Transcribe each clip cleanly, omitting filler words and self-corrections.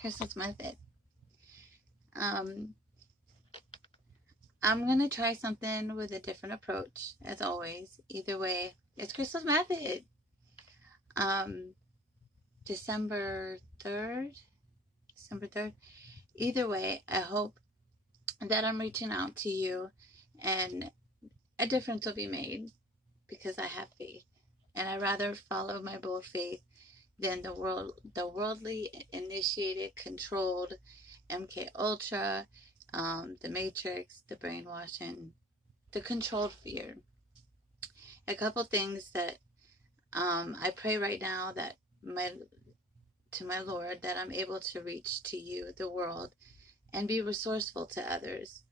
Krystles method. I'm going to try something with a different approach, as always. Either way, it's Krystles method. December 3rd. Either way, I hope that I'm reaching out to you and a difference will be made because I have faith. And I rather follow my bold faith than the worldly initiated, controlled MK Ultra, the Matrix, the brainwashing, the controlled fear. A couple things that I pray right now that to my Lord that I'm able to reach to you, the world, and be resourceful to others.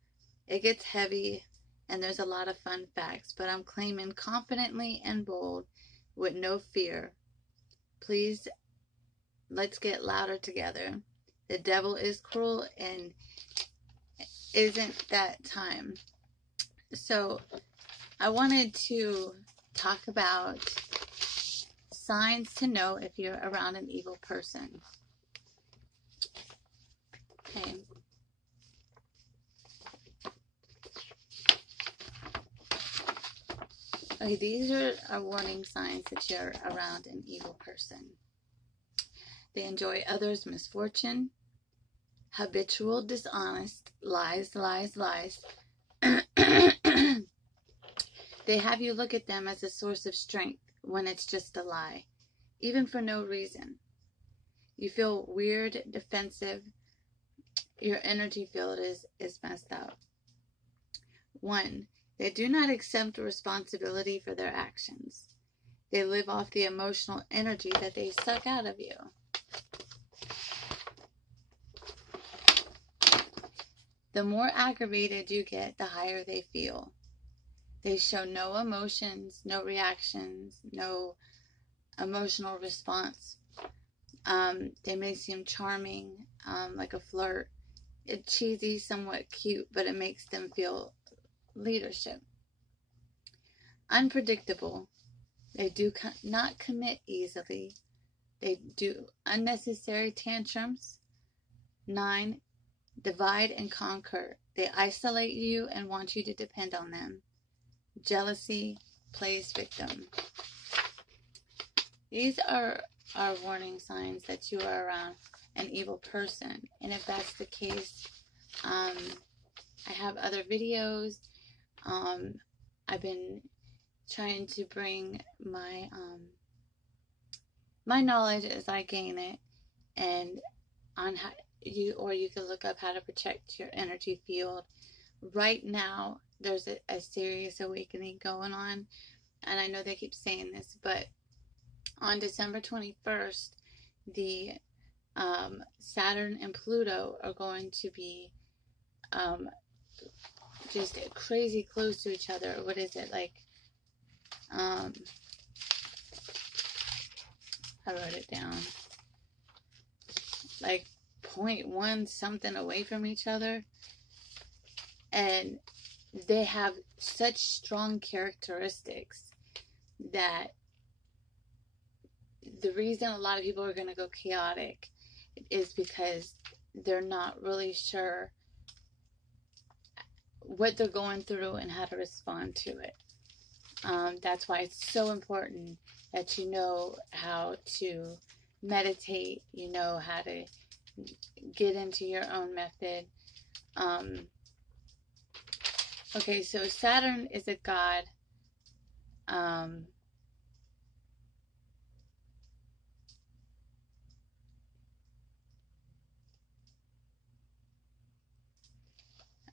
It gets heavy and there's a lot of fun facts, but I'm claiming confidently and bold with no fear. Please, let's get louder together. The devil is cruel and isn't that time. So I wanted to talk about signs to know if you're around an evil person. Okay. Okay, these are warning signs that you're around an evil person. They enjoy others' misfortune, habitual, dishonest, lies. They have you look at them as a source of strength when it's just a lie, even for no reason. You feel weird, defensive. Your energy field is messed up. 1. They do not accept responsibility for their actions. They live off the emotional energy that they suck out of you. The more aggravated you get, the higher they feel. They show no emotions, no reactions, no emotional response. They may seem charming, like a flirt. It's cheesy, somewhat cute, but it makes them feel leadership. Unpredictable. They do not commit easily. They do unnecessary tantrums. 9. Divide and conquer. They isolate you and want you to depend on them. Jealousy, plays victim. These are warning signs that you are around an evil person. And if that's the case, I have other videos. I've been trying to bring my my knowledge as I gain it, and on how you can look up how to protect your energy field. Right now, there's a serious awakening going on, and I know they keep saying this, but on December 21st, the Saturn and Pluto are going to be just crazy close to each other. What is it, like, I wrote it down, like 0.1 something away from each other, and they have such strong characteristics that the reason a lot of people are going to go chaotic is because they're not really sure what they're going through and how to respond to it. That's why it's so important that you know how to meditate, you know how to get into your own method. Okay, so Saturn is a god.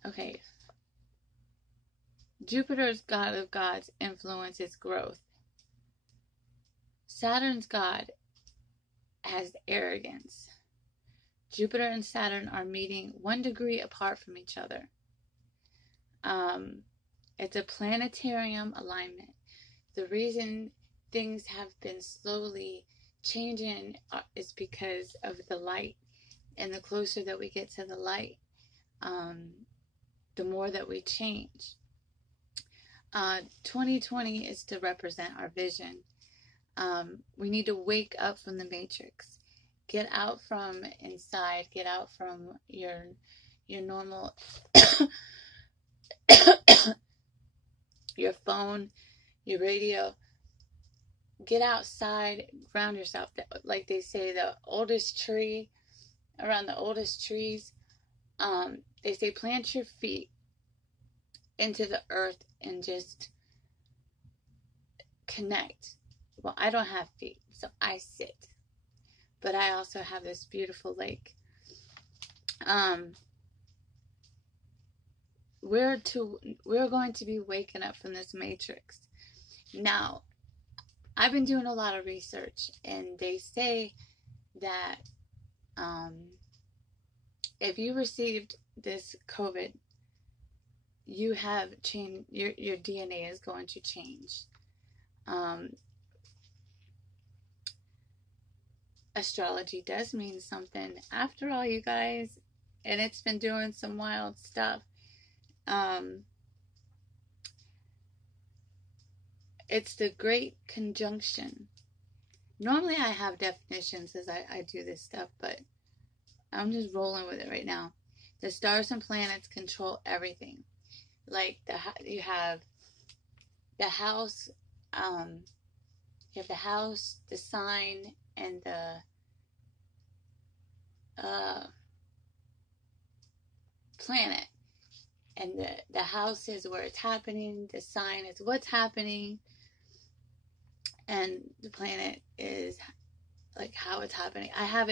Okay. Jupiter's god of gods influences growth. Saturn's god has arrogance. Jupiter and Saturn are meeting 1 degree apart from each other. It's a planetarium alignment. The reason things have been slowly changing is because of the light. And the closer that we get to the light, the more that we change. 2020 is to represent our vision. We need to wake up from the matrix. get out from inside, get out from your normal your phone, your radio. Get outside, ground yourself. Like they say, the oldest tree, around the oldest trees, they say plant your feet into the earth and just connect. Well, I don't have feet, so I sit. But I also have this beautiful lake. We're going to be waking up from this matrix. Now, I've been doing a lot of research, and they say that if you received this COVID, you have changed, your DNA is going to change. Astrology does mean something. After all, you guys, and it's been doing some wild stuff. It's the Great Conjunction. Normally I have definitions as I do this stuff, but I'm just rolling with it right now. The stars and planets control everything. Like you have the house, the sign, and the planet. And the house is where it's happening, the sign is what's happening, and the planet is like how it's happening. I have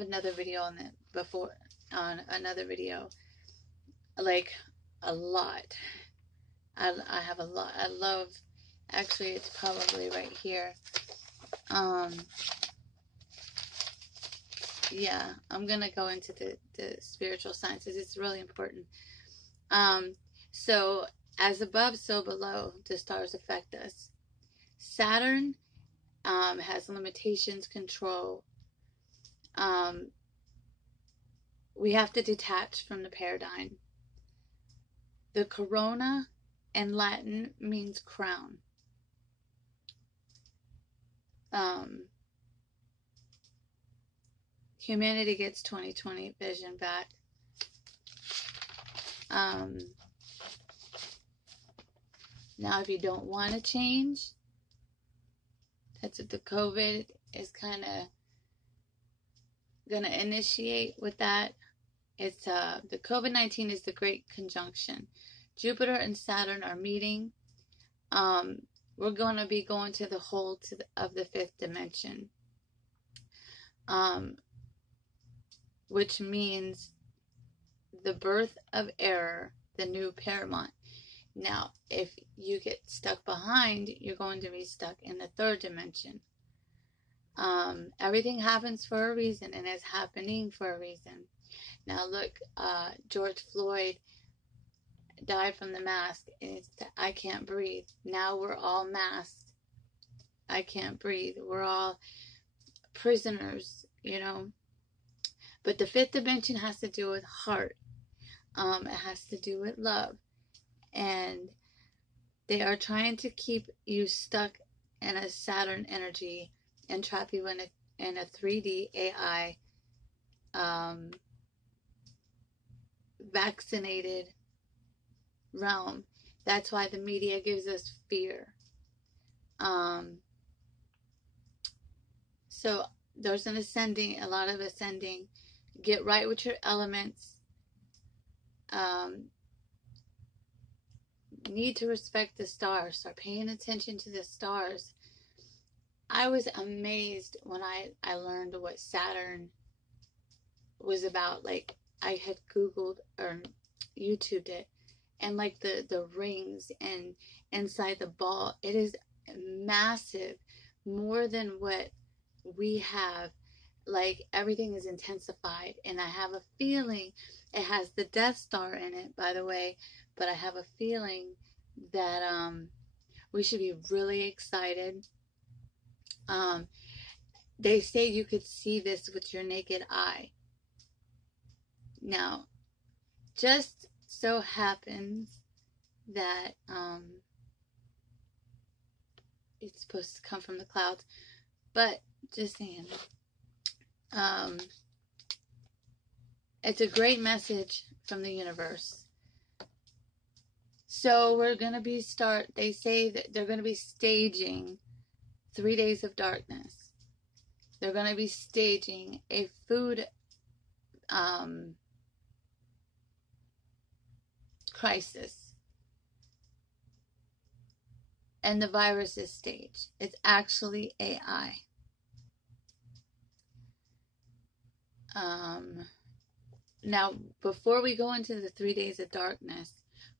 another video on that before, on another video, like a lot. I have a lot. I love, actually it's probably right here. Yeah, I'm gonna go into the spiritual sciences. It's really important. So as above, so below, the stars affect us. Saturn has limitations, control. We have to detach from the paradigm. The corona in Latin means crown. Humanity gets 20/20 vision back. Now, if you don't want to change, that's what the COVID is kind of going to initiate with that. It's the COVID-19 is the Great Conjunction. Jupiter and Saturn are meeting. We're going to be going to the whole of the fifth dimension. Which means the birth of error, the new paramount. Now, if you get stuck behind, you're going to be stuck in the third dimension. Everything happens for a reason, and is happening for a reason. Now, look, George Floyd died from the mask. It's I can't breathe. Now we're all masked. I can't breathe. We're all prisoners, you know. But the fifth dimension has to do with heart. It has to do with love. And they are trying to keep you stuck in a Saturn energy and trap you in a 3D AI vaccinated realm. That's why the media gives us fear. So there's an ascending, a lot of ascending. Get right with your elements. Need to respect the stars. Start paying attention to the stars. I was amazed when I learned what Saturn was about. Like, I had Googled or YouTubed it, and like the rings and inside the ball, it is massive, more than what we have. Like, everything is intensified, and I have a feeling it has the Death Star in it, by the way, but I have a feeling that we should be really excited. They say you could see this with your naked eye. Now, just so happens that it's supposed to come from the clouds, but just saying, It's a great message from the universe. So we're going to they say that they're going to be staging 3 days of darkness. They're going to be staging a food crisis. And the virus is staged. It's actually AI. Now, before we go into the 3 days of darkness,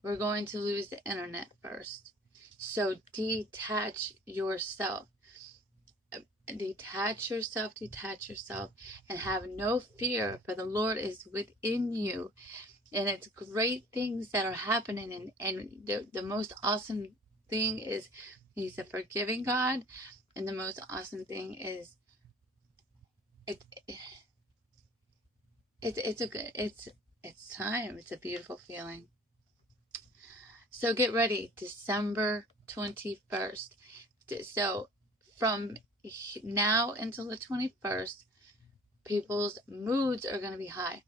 we're going to lose the internet first. So detach yourself. Detach yourself, and have no fear, for the Lord is within you. And it's great things that are happening. And the most awesome thing is He's a forgiving God. And the most awesome thing is it's time. It's a beautiful feeling. So get ready, December 21st. So from now until the 21st, people's moods are going to be high.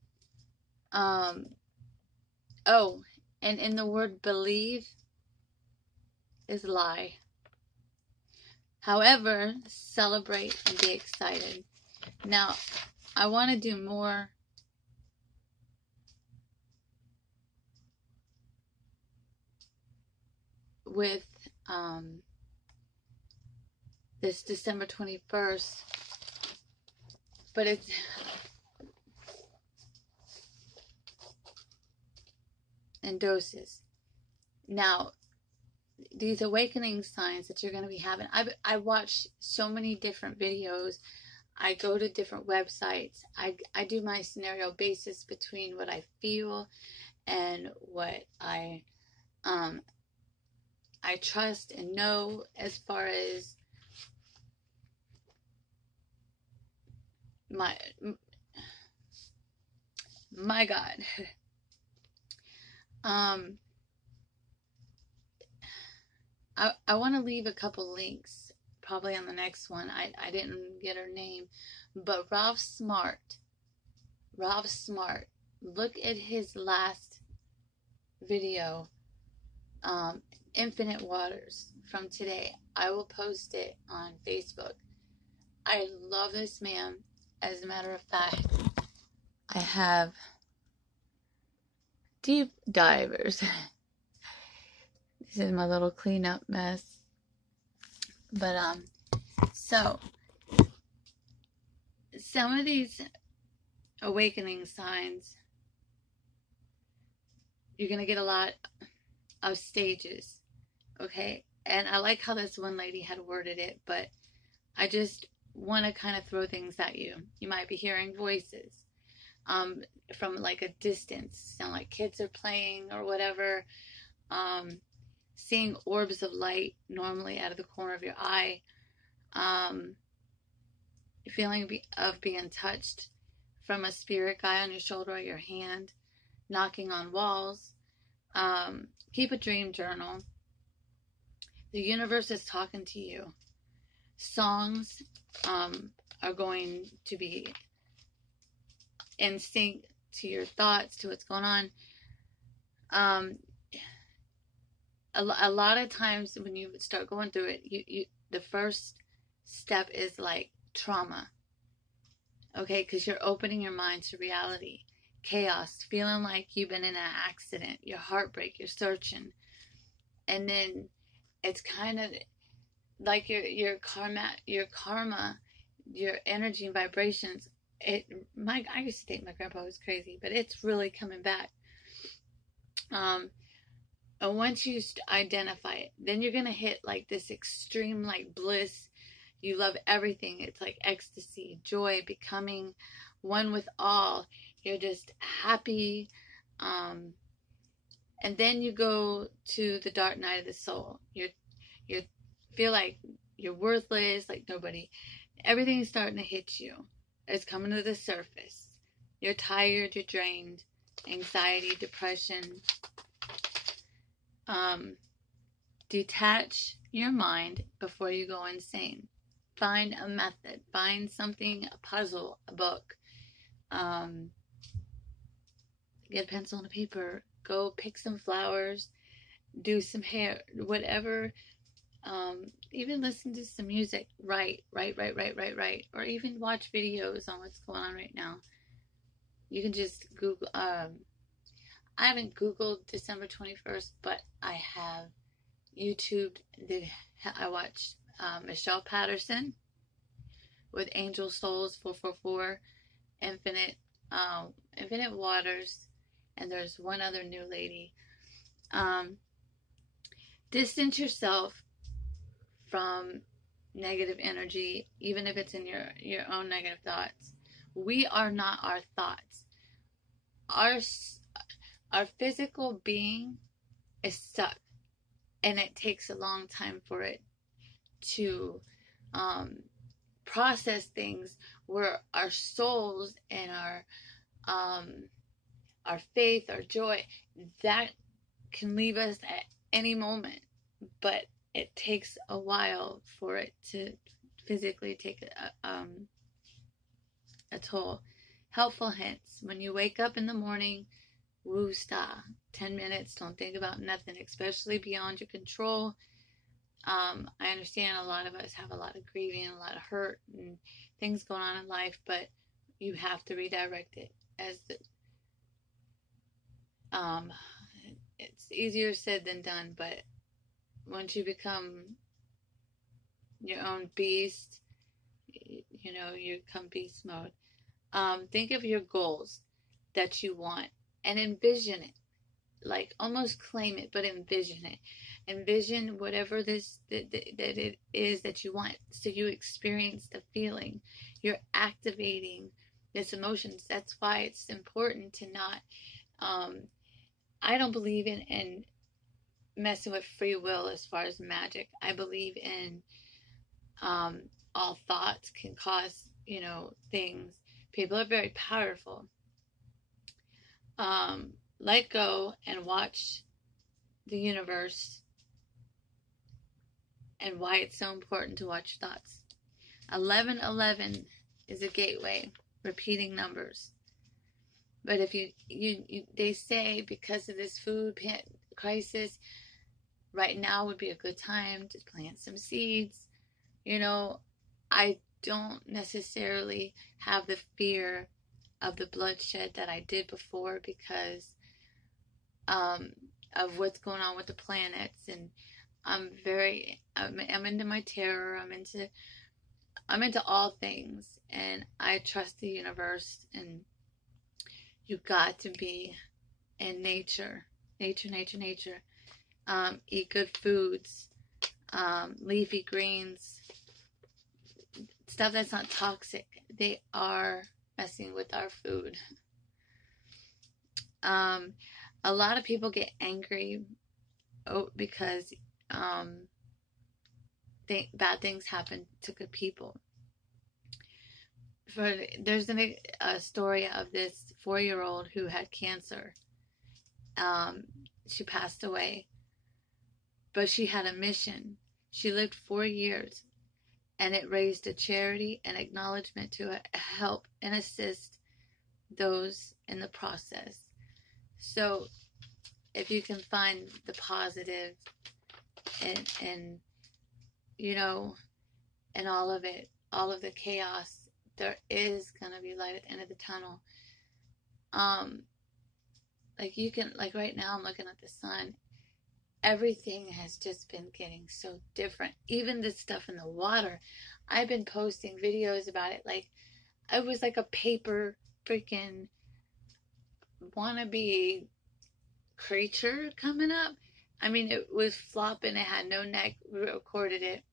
Oh, and in the word believe is lie. However, celebrate and be excited. Now, I want to do more with this December 21st, but it's in doses. Now, these awakening signs that you're going to be having, I watch so many different videos. I go to different websites. I do my scenario basis between what I feel and what I trust and know as far as my God. I want to leave a couple links probably on the next one. I didn't get her name, but Ralph Smart, look at his last video, Infinite Waters, from today. I will post it on Facebook. I love this man. As a matter of fact, I have deep divers. This is my little cleanup mess. But so some of these awakening signs, you're gonna get a lot of stages, okay? And I like how this one lady had worded it, but I just want to kind of throw things at you. You might be hearing voices from like a distance, sound like kids are playing or whatever. Seeing orbs of light normally out of the corner of your eye. Feeling of being touched from a spirit guy on your shoulder or your hand. Knocking on walls. Keep a dream journal. The universe is talking to you. Songs are going to be in sync to your thoughts, to what's going on. A lot of times when you start going through it, you the first step is like trauma. Okay, because you're opening your mind to reality. Chaos, feeling like you've been in an accident, your heartbreak, you're searching. And then it's kind of like your karma, your energy and vibrations. I used to think my grandpa was crazy, but it's really coming back. And once you identify it, then you're going to hit like this extreme like bliss. You love everything. It's like ecstasy, joy, becoming one with all. You're just happy. And then you go to the dark night of the soul. You feel like you're worthless, like nobody. Everything's starting to hit you. It's coming to the surface. You're tired, you're drained. Anxiety, depression. Detach your mind before you go insane. Find a method. Find something, a puzzle, a book. Get a pencil and a paper. Go pick some flowers. Do some hair. Whatever. Even listen to some music. Write. Or even watch videos on what's going on right now. You can just Google. I haven't Googled December 21st, but I have YouTubed. I watched Michelle Patterson with Angel Souls 444, Infinite Waters, and there's one other new lady. Distance yourself from negative energy, even if it's in your own negative thoughts. We are not our thoughts. Our physical being is stuck, and it takes a long time for it to process things, where our souls and our faith, our joy, that can leave us at any moment, but it takes a while for it to physically take a toll. Helpful hints: when you wake up in the morning, woo-sta, 10 minutes, don't think about nothing, especially beyond your control. I understand a lot of us have a lot of grieving, a lot of hurt, and things going on in life, but you have to redirect it. It's easier said than done, but once you become your own beast, you become beast mode. Think of your goals that you want and envision it. Like, almost claim it, but envision it. Envision whatever that it is that you want, so you experience the feeling. You're activating this emotions. That's why it's important to not. I don't believe in messing with free will as far as magic. I believe in all thoughts can cause things. People are very powerful. Let go and watch the universe, and why it's so important to watch thoughts. 1111 is a gateway, repeating numbers. But if they say, because of this food crisis, right now would be a good time to plant some seeds. I don't necessarily have the fear of the bloodshed that I did before, because of what's going on with the planets, and I'm into my terror. I'm into all things, and I trust the universe. And you got to be in nature. Eat good foods, leafy greens, stuff that's not toxic. They are messing with our food. A lot of people get angry because bad things happen to good people. There's a story of this 4-year-old who had cancer. She passed away, but she had a mission. She lived 4 years, and it raised a charity and acknowledgement to help and assist those in the process. So if you can find the positive and in all of it, all of the chaos, there is going to be light at the end of the tunnel. Like right now, I'm looking at the sun. Everything has just been getting so different. Even the stuff in the water. I've been posting videos about it. Like, it was like a paper freaking wannabe creature coming up. I mean, it was flopping. It had no neck. We recorded it.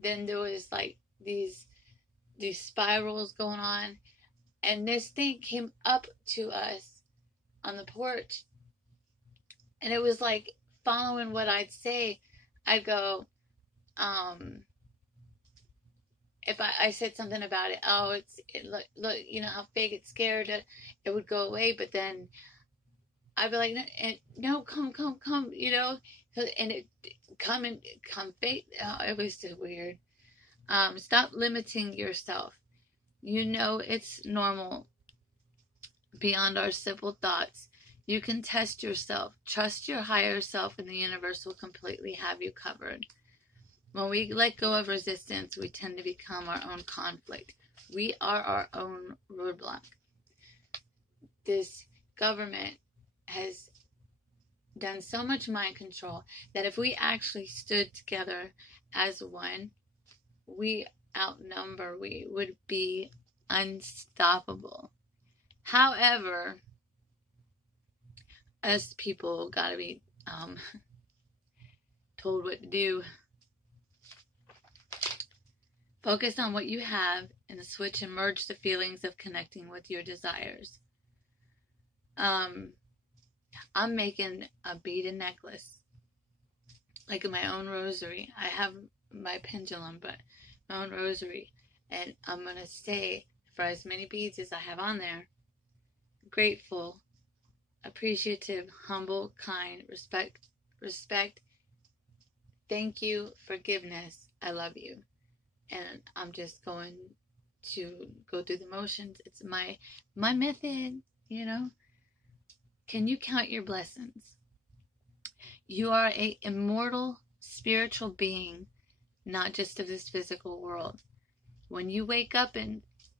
Then there was like these spirals going on, and this thing came up to us on the porch, and it was like following what I'd say. I'd go, if I said something about it, look, how big, it's scared, it would go away. But then I'd be like, no, come, and it come fate. Oh, it was so weird. Stop limiting yourself. You know it's normal beyond our simple thoughts. You can test yourself. Trust your higher self, and the universe will completely have you covered. When we let go of resistance, we tend to become our own conflict. We are our own roadblock. This government has done so much mind control that if we actually stood together as one, we outnumber, we would be unstoppable. However, us people gotta be told what to do. Focus on what you have and switch and merge the feelings of connecting with your desires. I'm making a beaded necklace, like my own rosary. I have my pendulum, but my own rosary. And I'm going to say, for as many beads as I have on there, grateful, appreciative, humble, kind, respect, thank you, forgiveness, I love you. And I'm just going to go through the motions. It's my method, you know. Can you count your blessings? You are an immortal spiritual being, not just of this physical world. When you wake up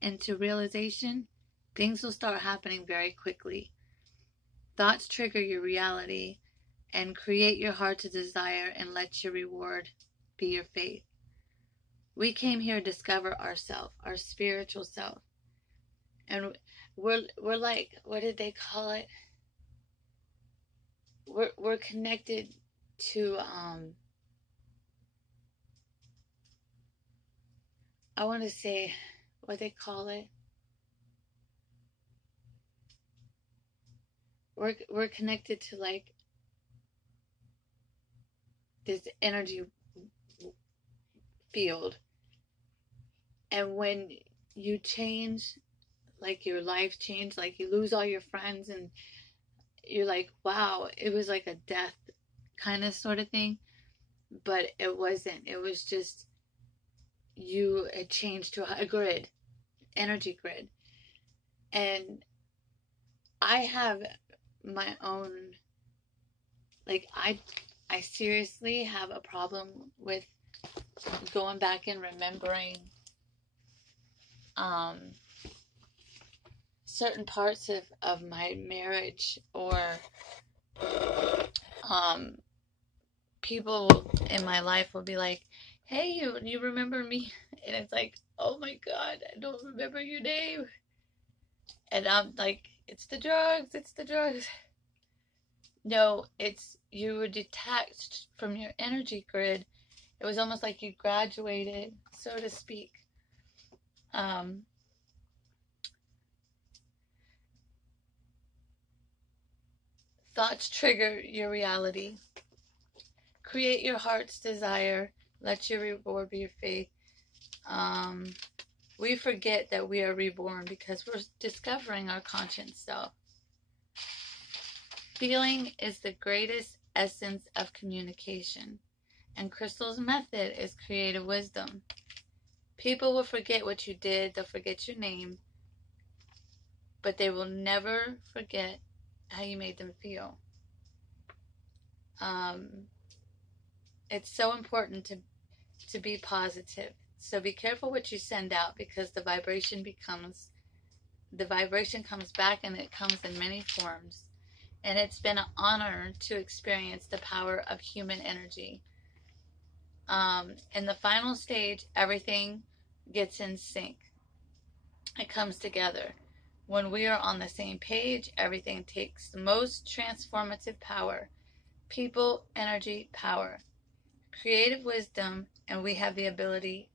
into realization, things will start happening very quickly. Thoughts trigger your reality and create your heart's desire, and let your reward be your faith. We came here to discover ourselves, our spiritual self. And we're like, what did they call it? We're connected to I want to say what they call it. We're connected to like this energy field, and when you change, like your life changed, like you lose all your friends and you're like, wow, it was like a death kind of sort of thing, but it wasn't. It was just you had changed to a grid, energy grid. And I have my own, like I seriously have a problem with going back and remembering certain parts of my marriage, or people in my life will be like, hey, you remember me? And it's like, oh my God, I don't remember your name. And I'm like, it's the drugs. No, it's you were detached from your energy grid. It was almost like you graduated, so to speak. Thoughts trigger your reality. Create your heart's desire. Let your reward be your faith. We forget that we are reborn because we're discovering our conscious self. Feeling is the greatest essence of communication, and Krystles' method is creative wisdom. People will forget what you did, they'll forget your name, but they will never forget how you made them feel. It's so important to be positive. So be careful what you send out, because the vibration comes back, and it comes in many forms. And it's been an honor to experience the power of human energy. In the final stage, everything gets in sync. It comes together. When we are on the same page, everything takes the most transformative power. People, energy, power. Creative wisdom, and we have the ability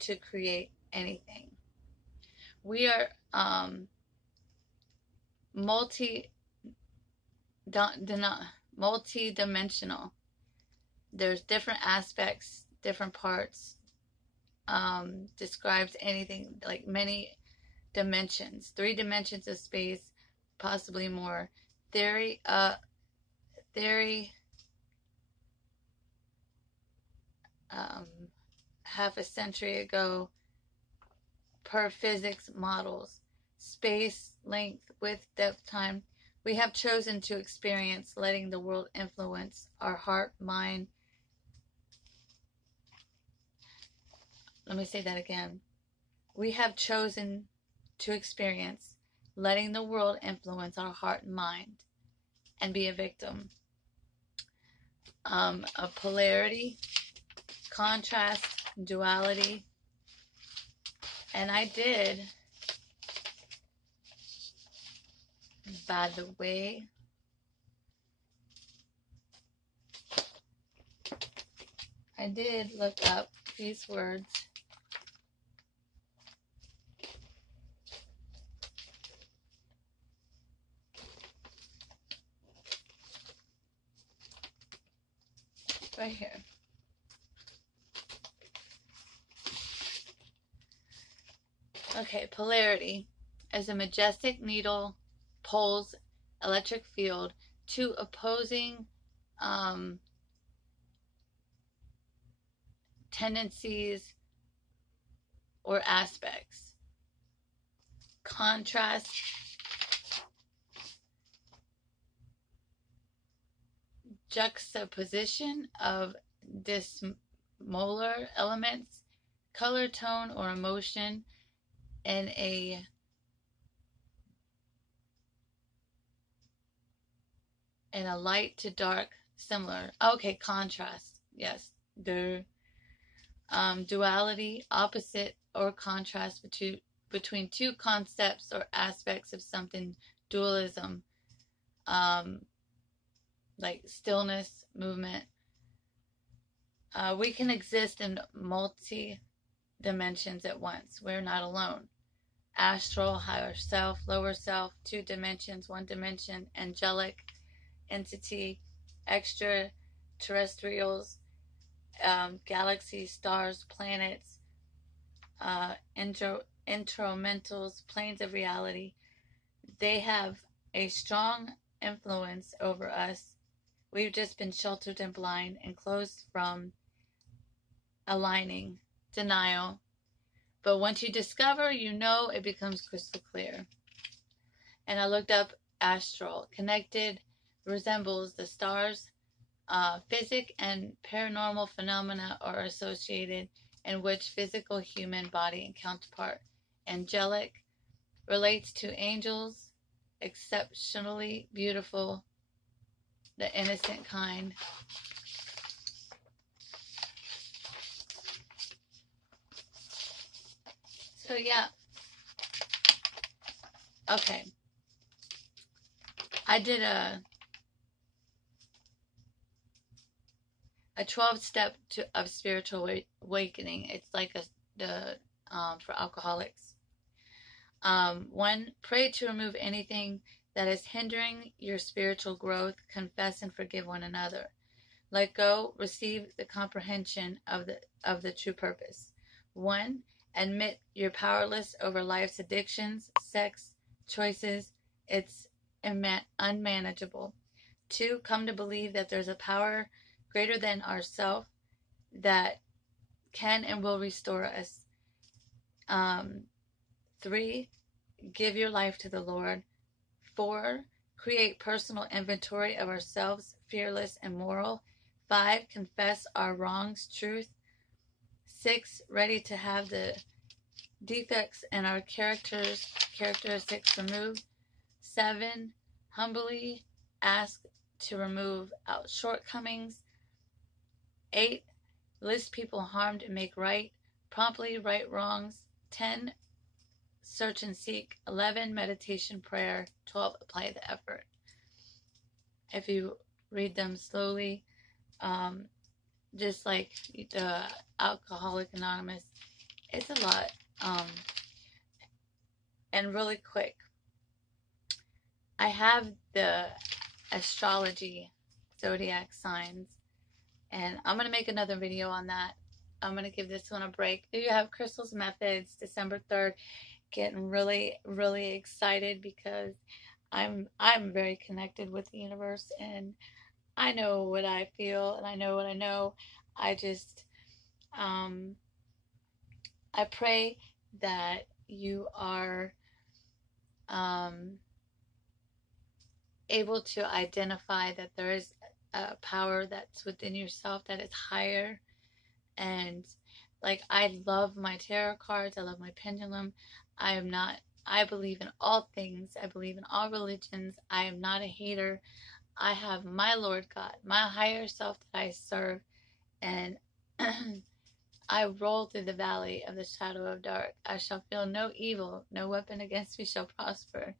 to create anything. We are multi-dimensional. There's different aspects, different parts. Describes anything, like many dimensions, 3 dimensions of space, possibly more. Theory. half a century ago per physics models. Space, length, width, depth, time. We have chosen to experience letting the world influence our heart, mind. Let me say that again. We have chosen to experience letting the world influence our heart and mind and be a victim of polarity, contrast, duality. And I did, by the way, I did look up these words. Right here. Okay, polarity is a majestic needle poles electric field, two opposing tendencies or aspects. Contrast, juxtaposition of dissimilar elements, color, tone, or emotion in a light to dark, similar. Okay, contrast. Yes. Duality, opposite or contrast between two concepts or aspects of something. Dualism, like stillness, movement. We can exist in multi dimensions at once. We're not alone. Astral, higher self, lower self, 2 dimensions, 1 dimension, angelic entity, extraterrestrials, galaxies, stars, planets, instrumentals, planes of reality. They have a strong influence over us. We've just been sheltered and blind and closed from aligning, denial. But once you discover, you know, it becomes crystal clear. And I looked up astral. Connected resembles the stars. Physic and paranormal phenomena are associated, in which physical human body and counterpart. Angelic relates to angels, exceptionally beautiful, the innocent kind. So yeah. Okay. I did a 12-step of spiritual awakening. It's like for alcoholics. 1, pray to remove anything that is hindering your spiritual growth. Confess and forgive one another. Let go. Receive the comprehension of the true purpose. 1, admit you're powerless over life's addictions, sex, choices. It's unmanageable. 2, come to believe that there's a power greater than ourself that can and will restore us. 3, give your life to the Lord. 4, create personal inventory of ourselves, fearless and moral. 5, confess our wrongs, truth. 6, ready to have the defects in our characteristics removed. 7, humbly ask to remove out shortcomings. 8, list people harmed and make right. Promptly right wrongs. 10, search and seek. 11, meditation, prayer. 12, apply the effort. If you read them slowly, just like the Alcoholic Anonymous, it's a lot, and really quick. I have the astrology zodiac signs, and I'm going to make another video on that. I'm going to give this one a break. There you have Krystles Methods, December 3rd. Getting really, really excited because I'm very connected with the universe, and I know what I feel, and I know what I know. I just, I pray that you are able to identify that there is a power that's within yourself that is higher. And like, I love my tarot cards, I love my pendulum. I believe in all things. I believe in all religions. I am not a hater. I have my Lord God, my higher self that I serve, and I roll through the valley of the shadow of dark. I shall feel no evil. No weapon against me shall prosper.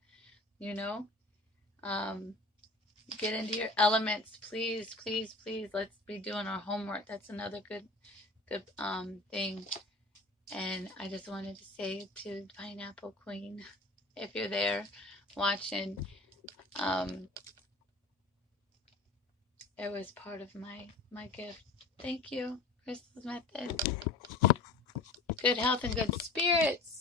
You know? Get into your elements, please, please, please. Let's be doing our homework. That's another good thing. And I just wanted to say to Pineapple Queen, if you're there watching, it was part of my gift. Thank you, Krystles Method. Good health and good spirits.